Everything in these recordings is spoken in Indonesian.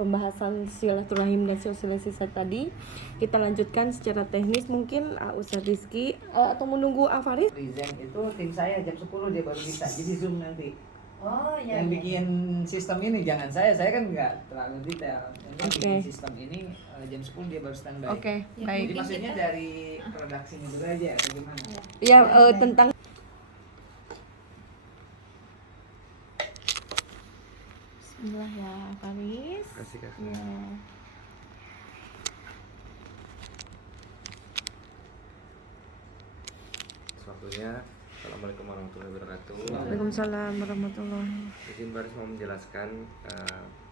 pembahasan silaturahim dan sosialisasi tadi. Kita lanjutkan secara teknis mungkin Ustadz Rizky atau menunggu Faris. Present itu tim saya jam 10 dia baru bisa, jadi Zoom nanti. Oh iya. Yang bikin sistem ini jangan saya kan nggak terlalu detail. Yang bikin sistem ini jam 10 dia baru standby. Oke, baik. Jadi maksudnya dari produksinya dulu aja atau gimana? Ya, tentang Bismillah ya Faris. Kasih. Ya. Waktunya. Assalamualaikum warahmatullahi wabarakatuh. Waalaikumsalam warahmatullahi. Izin Baris mau menjelaskan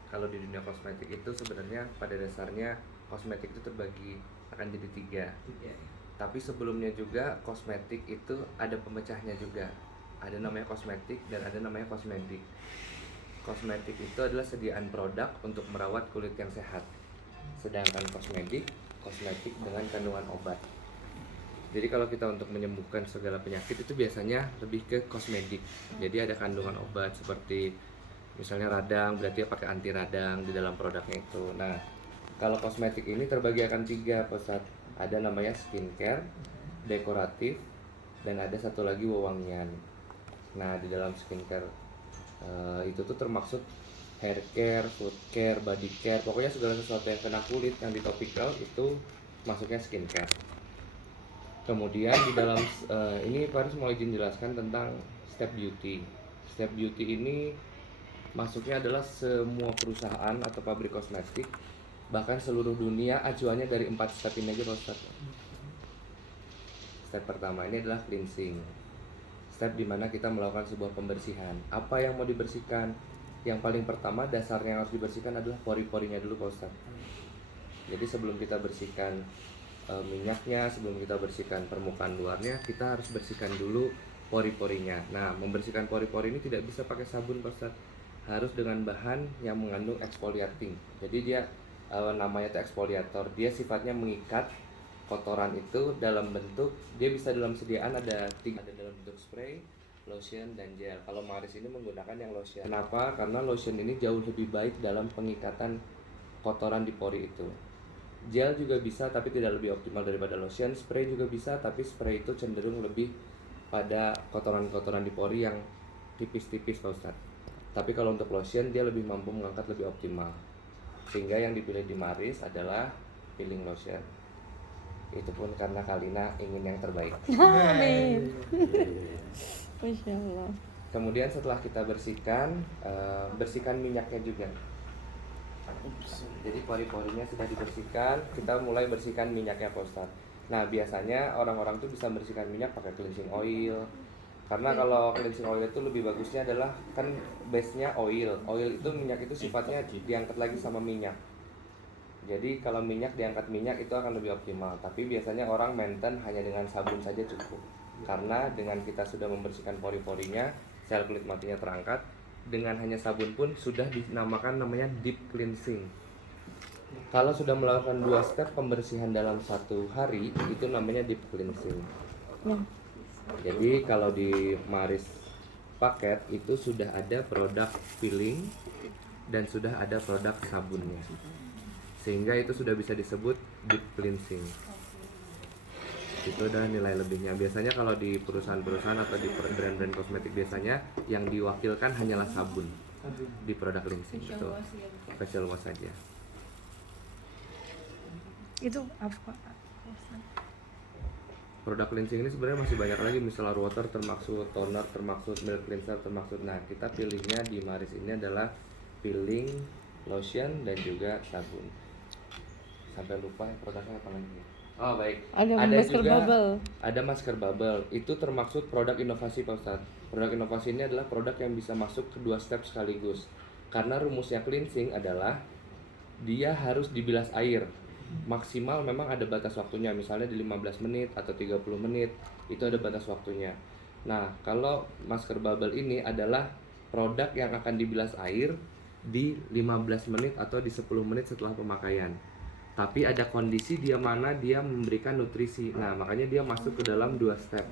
kalau di dunia kosmetik itu sebenarnya pada dasarnya kosmetik itu terbagi akan jadi 3. Tapi sebelumnya juga kosmetik itu ada pemecahnya juga. Ada namanya kosmetik dan ada namanya kosmetik. Kosmetik itu adalah sediaan produk untuk merawat kulit yang sehat. Sedangkan kosmetik dengan kandungan obat. Jadi kalau kita untuk menyembuhkan segala penyakit itu biasanya lebih ke kosmetik. Jadi ada kandungan obat seperti misalnya radang, berarti pakai anti radang di dalam produknya itu. Nah, kalau kosmetik ini terbagi akan 3 pusat. Ada namanya skincare, dekoratif, dan ada satu lagi wewangian. Nah, di dalam skincare itu tuh termaksud hair care, food care, body care, pokoknya segala sesuatu yang kena kulit yang di topikal itu masuknya skincare. Kemudian di dalam ini Faris mau izin jelaskan tentang step beauty. Step beauty ini masuknya adalah semua perusahaan atau pabrik kosmetik, bahkan seluruh dunia acuannya dari 4 step ini aja Ustaz. Step pertama ini adalah cleansing. Step dimana kita melakukan sebuah pembersihan. Apa yang mau dibersihkan? Yang paling pertama dasarnya yang harus dibersihkan adalah pori-porinya dulu Pak Ustaz. Jadi sebelum kita bersihkan minyaknya, sebelum kita bersihkan permukaan luarnya, kita harus bersihkan dulu pori-porinya. Nah, membersihkan pori-pori ini tidak bisa pakai sabun Pak Ustaz. Harus dengan bahan yang mengandung exfoliating. Jadi dia namanya itu exfoliator. Dia sifatnya mengikat kotoran itu dalam bentuk, dia bisa dalam sediaan ada dalam bentuk spray, lotion, dan gel. Kalau Maris ini menggunakan yang lotion. Kenapa? Karena lotion ini jauh lebih baik dalam pengikatan kotoran di pori itu. Gel juga bisa tapi tidak lebih optimal daripada lotion. Spray juga bisa tapi spray itu cenderung lebih pada kotoran-kotoran di pori yang tipis-tipis Pak Ustadz. Tapi kalau untuk lotion dia lebih mampu mengangkat lebih optimal. Sehingga yang dipilih di Maris adalah peeling lotion. Itu pun karena Kalina ingin yang terbaik. Amin. Masya Allah. Kemudian setelah kita bersihkan, bersihkan minyaknya juga. Jadi pori-porinya sudah dibersihkan, kita mulai bersihkan minyaknya Pak Ustadz. Nah biasanya orang-orang tuh bisa bersihkan minyak pakai cleansing oil. Karena kalau cleansing oil itu lebih bagusnya adalah kan base-nya oil. Oil itu minyak itu sifatnya diangkat lagi sama minyak. Jadi kalau minyak diangkat minyak itu akan lebih optimal. Tapi biasanya orang maintain hanya dengan sabun saja cukup. Karena dengan kita sudah membersihkan pori-porinya, sel kulit matinya terangkat, dengan hanya sabun pun sudah dinamakan namanya deep cleansing. Kalau sudah melakukan 2 step pembersihan dalam 1 hari, itu namanya deep cleansing. Jadi kalau di Maris paket itu sudah ada produk peeling dan sudah ada produk sabunnya. Sehingga itu sudah bisa disebut deep cleansing. Itu adalah nilai lebihnya. Biasanya kalau di perusahaan-perusahaan atau di brand-brand kosmetik biasanya yang diwakilkan hanyalah sabun di produk cleansing. Itu facial wash saja. Itu apa? Produk cleansing ini sebenarnya masih banyak lagi, misalnya water termaksud, toner termaksud, milk cleanser termaksud. Nah, kita pilihnya di Maris ini adalah peeling, lotion, dan juga sabun. Sampai lupa ya produknya apa lagi. Oh baik. Ada masker juga bubble. Ada masker bubble. Itu termaksud produk inovasi Pak Ustadz. Produk inovasi ini adalah produk yang bisa masuk ke 2 step sekaligus. Karena rumusnya cleansing adalah dia harus dibilas air. Maksimal memang ada batas waktunya, misalnya di 15 menit atau 30 menit. Itu ada batas waktunya. Nah, kalau masker bubble ini adalah produk yang akan dibilas air di 15 menit atau di 10 menit setelah pemakaian. Tapi ada kondisi dia mana dia memberikan nutrisi. Nah, makanya dia masuk ke dalam 2 step.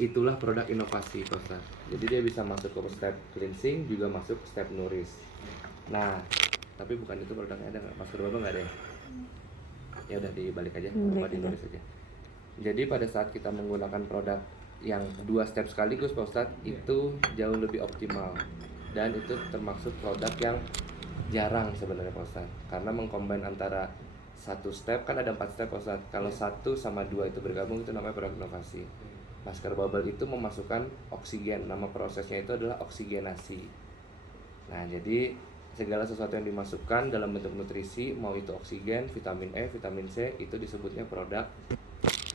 Itulah produk inovasi Pak Ustadz. Jadi dia bisa masuk ke step cleansing, juga masuk ke step nourish. Nah, tapi bukan itu produknya. Ada nggak? Masker bubble nggak ada ya? Ya udah dibalik aja, Balik lupa aja. ditulis aja. Jadi pada saat kita menggunakan produk yang 2 step sekaligus Pak Ustadz, itu jauh lebih optimal, dan itu termasuk produk yang jarang sebenarnya Pak Ustadz, karena mengcombine antara 1 step, kan ada 4 step Pak Ustadz. Kalau 1 sama 2 itu bergabung, itu namanya produk inovasi. Masker bubble itu memasukkan oksigen, nama prosesnya itu adalah oksigenasi. Nah, jadi segala sesuatu yang dimasukkan dalam bentuk nutrisi, mau itu oksigen, vitamin E, vitamin C, itu disebutnya produk